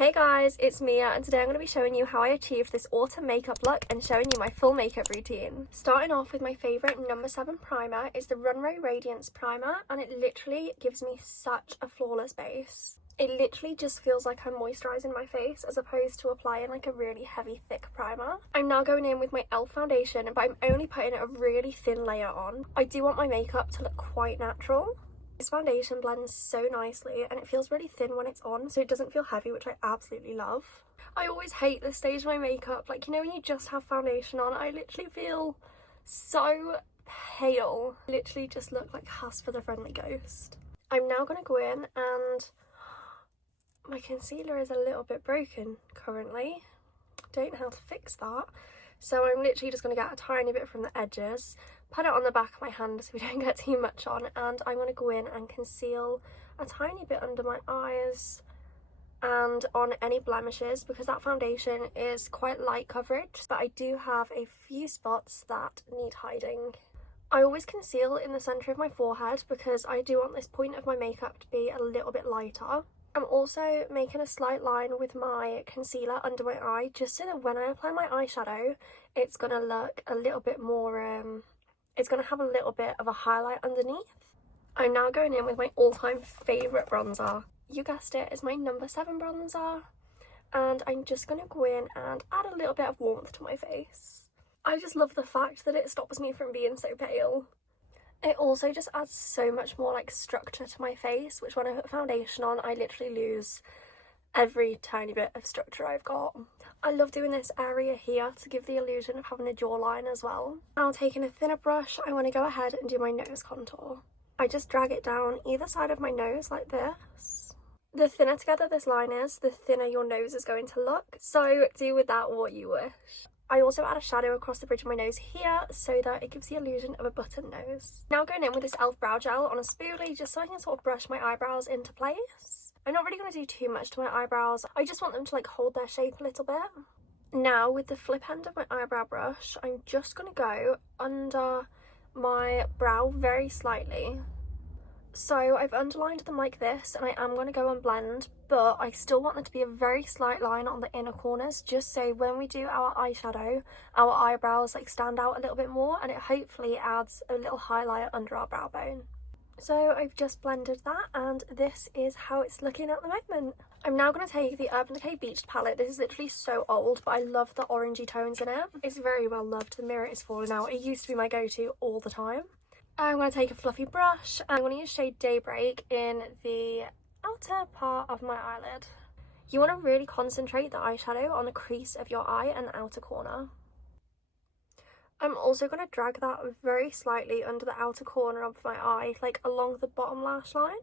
Hey guys, it's Mia and today I'm going to be showing you how I achieved this autumn makeup look and showing you my full makeup routine. Starting off with my favourite number 7 primer is the Runway Radiance primer, and it literally gives me such a flawless base. It literally just feels like I'm moisturising my face as opposed to applying like a really heavy thick primer. I'm now going in with my e.l.f. foundation, but I'm only putting a really thin layer on. I do want my makeup to look quite natural. This foundation blends so nicely and it feels really thin when it's on, so it doesn't feel heavy, which I absolutely love. I always hate this stage of my makeup, like, you know, when you just have foundation on, I literally feel so pale. I literally just look like Casper the Friendly Ghost. I'm now going to go in, and my concealer is a little bit broken currently. Don't know how to fix that. So I'm literally just going to get a tiny bit from the edges, put it on the back of my hand so we don't get too much on, and I'm going to go in and conceal a tiny bit under my eyes and on any blemishes, because that foundation is quite light coverage, but I do have a few spots that need hiding. I always conceal in the centre of my forehead because I do want this point of my makeup to be a little bit lighter. I'm also making a slight line with my concealer under my eye, just so that when I apply my eyeshadow, it's going to look a little bit more, it's going to have a little bit of a highlight underneath. I'm now going in with my all-time favourite bronzer. You guessed it, it's my number 7 bronzer. And I'm just going to go in and add a little bit of warmth to my face. I just love the fact that it stops me from being so pale. It also just adds so much more like structure to my face, which when I put foundation on, I literally lose every tiny bit of structure I've got. I love doing this area here to give the illusion of having a jawline as well. Now, taking a thinner brush, I want to go ahead and do my nose contour. I just drag it down either side of my nose like this. The thinner together this line is, the thinner your nose is going to look, so do with that what you wish. I also add a shadow across the bridge of my nose here so that it gives the illusion of a button nose. Now going in with this e.l.f. brow gel on a spoolie just so I can sort of brush my eyebrows into place. I'm not really going to do too much to my eyebrows, I just want them to like hold their shape a little bit. Now with the flip end of my eyebrow brush, I'm just going to go under my brow very slightly. So I've underlined them like this, and I am going to go and blend, but I still want there to be a very slight line on the inner corners, just so when we do our eyeshadow, our eyebrows like stand out a little bit more, and it hopefully adds a little highlight under our brow bone. So I've just blended that, and this is how it's looking at the moment. I'm now going to take the Urban Decay Beached palette. This is literally so old, but I love the orangey tones in it. It's very well loved. The mirror is falling out. It used to be my go-to all the time. I'm going to take a fluffy brush and I'm going to use shade Daybreak in the outer part of my eyelid. You want to really concentrate the eyeshadow on the crease of your eye and the outer corner. I'm also going to drag that very slightly under the outer corner of my eye, like along the bottom lash line.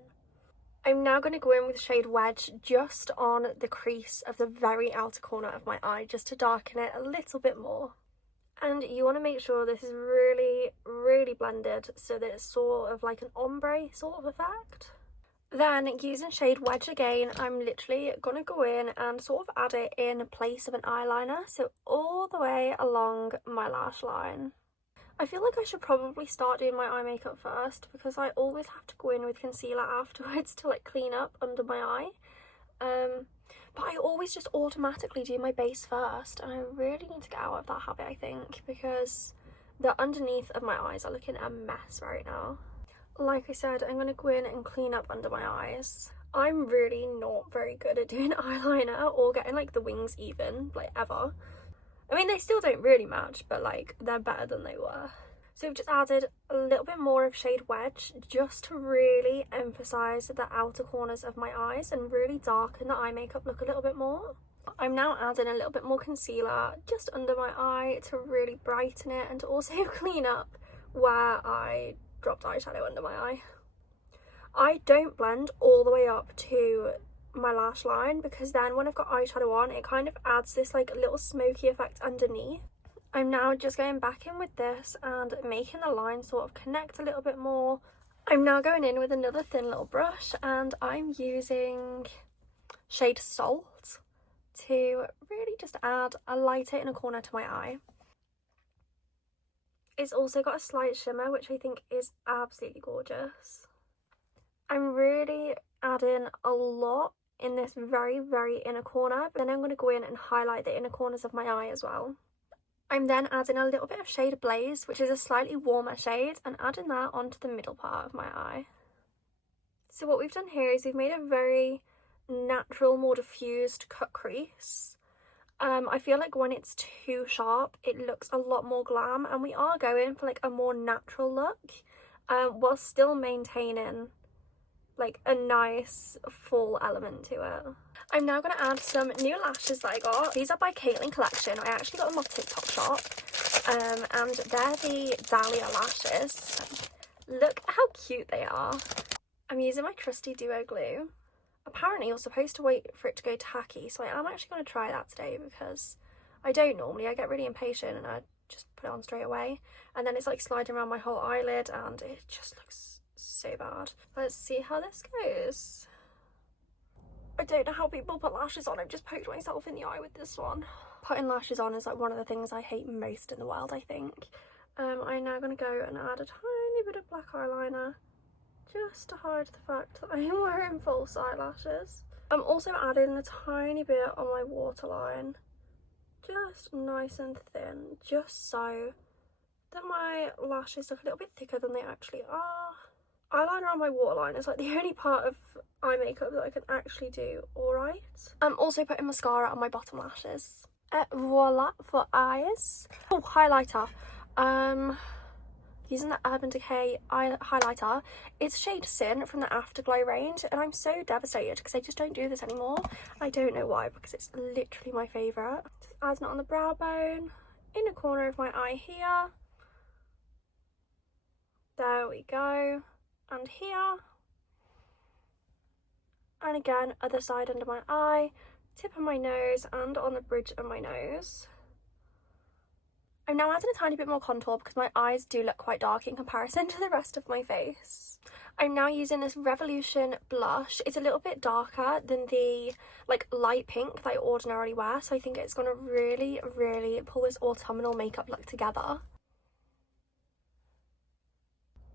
I'm now going to go in with shade Wedge just on the crease of the very outer corner of my eye, just to darken it a little bit more. And you want to make sure this is really, really blended so that it's sort of like an ombre sort of effect. Then using shade Wedge again, I'm literally going to go in and sort of add it in place of an eyeliner, so all the way along my lash line. I feel like I should probably start doing my eye makeup first because I always have to go in with concealer afterwards to like clean up under my eye. But I always just automatically do my base first, and I really need to get out of that habit, I think, because the underneath of my eyes are looking a mess right now. Like I said, I'm going to go in and clean up under my eyes. I'm really not very good at doing eyeliner or getting like the wings even, like ever. I mean, they still don't really match, but like they're better than they were. So we've just added a little bit more of shade Wedge just to really emphasise the outer corners of my eyes and really darken the eye makeup look a little bit more. I'm now adding a little bit more concealer just under my eye to really brighten it and to also clean up where I dropped eyeshadow under my eye. I don't blend all the way up to my lash line because then when I've got eyeshadow on, it kind of adds this like little smoky effect underneath. I'm now just going back in with this and making the line sort of connect a little bit more. I'm now going in with another thin little brush and I'm using shade Salt to really just add a lighter inner corner to my eye. It's also got a slight shimmer, which I think is absolutely gorgeous. I'm really adding a lot in this very, very inner corner, but then I'm going to go in and highlight the inner corners of my eye as well. I'm then adding a little bit of shade Blaze, which is a slightly warmer shade, and adding that onto the middle part of my eye. So what we've done here is we've made a very natural, more diffused cut crease. I feel like when it's too sharp, it looks a lot more glam, and we are going for like a more natural look, while still maintaining like a nice fall element to it. I'm now going to add some new lashes that I got. These are by Caitlin Collection. I actually got them off TikTok shop, and they're the Dahlia lashes. Look how cute they are. I'm using my trusty duo glue. Apparently you're supposed to wait for it to go tacky, so I am actually going to try that today because I don't normally. I get really impatient and I just put it on straight away, and then it's like sliding around my whole eyelid and it just looks so bad. Let's see how this goes. I don't know how people put lashes on. I've just poked myself in the eye with this one. Putting lashes on is like one of the things I hate most in the world, I think. I'm now going to go and add a tiny bit of black eyeliner just to hide the fact that I'm wearing false eyelashes. I'm also adding a tiny bit on my waterline, just nice and thin, just so that my lashes look a little bit thicker than they actually are. Eyeliner on my waterline is like the only part of eye makeup that I can actually do alright. I'm also putting mascara on my bottom lashes. Voila for eyes. Oh, highlighter. Using the Urban Decay highlighter. It's shade Sin from the Afterglow range, and I'm so devastated because I just don't do this anymore. I don't know why, because it's literally my favourite. Just adding it on the brow bone, in the corner of my eye here. There we go. And here. And again, other side under my eye, tip of my nose, and on the bridge of my nose. I'm now adding a tiny bit more contour because my eyes do look quite dark in comparison to the rest of my face. I'm now using this Revolution blush. It's a little bit darker than the like light pink that I ordinarily wear, so I think it's going to really, really pull this autumnal makeup look together.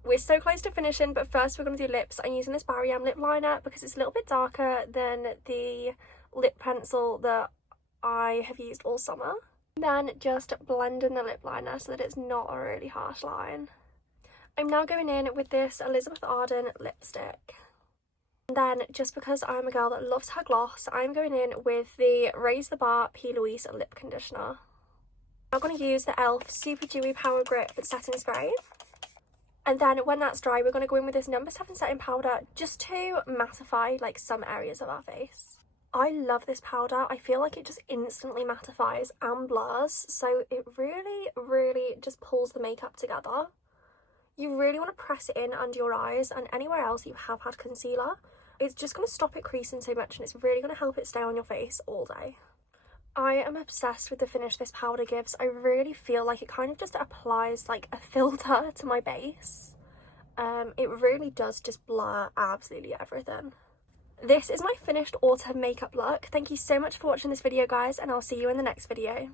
We're so close to finishing, but first we're going to do lips. I'm using this Barry M lip liner because it's a little bit darker than the lip pencil that I have used all summer. Then just blending the lip liner so that it's not a really harsh line. I'm now going in with this Elizabeth Arden lipstick. And then, just because I'm a girl that loves her gloss, I'm going in with the Raise the Bar P. Louise lip conditioner. I'm going to use the e.l.f. Super Dewy Power Grip Setting Spray. And then when that's dry, we're going to go in with this No. 7 setting powder just to mattify like some areas of our face. I love this powder. I feel like it just instantly mattifies and blurs, so it really, really just pulls the makeup together. You really want to press it in under your eyes and anywhere else you have had concealer. It's just going to stop it creasing so much, and it's really going to help it stay on your face all day. I am obsessed with the finish this powder gives. I really feel like it kind of just applies like a filter to my base. It really does just blur absolutely everything. This is my finished autumn makeup look. Thank you so much for watching this video, guys, and I'll see you in the next video.